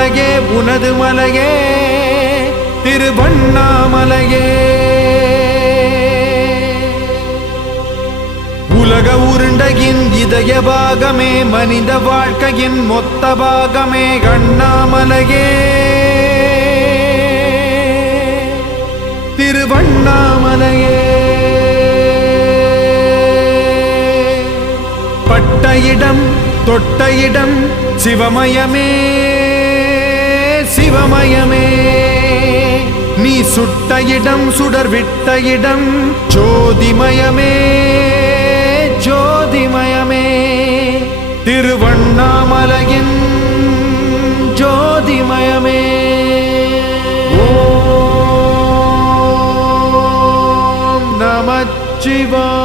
மலையே உனது மலையே திருவண்ணாமலையே. உலக உருண்டையின் இதய பாகமே மனித வாழ்க்கையின் மொத்த பாகமே அண்ணாமலையே திருவண்ணாமலையே. பட்ட இடம் தொட்ட இடம் சிவமயமே சிவமயமே. நீ சுட்ட இடம் சுடர் விட்ட இடம் ஜோதிமயமே ஜோதிமயமே. திருவண்ணாமலையின் ஜோதிமயமே. ஓம் நமச்சிவாய.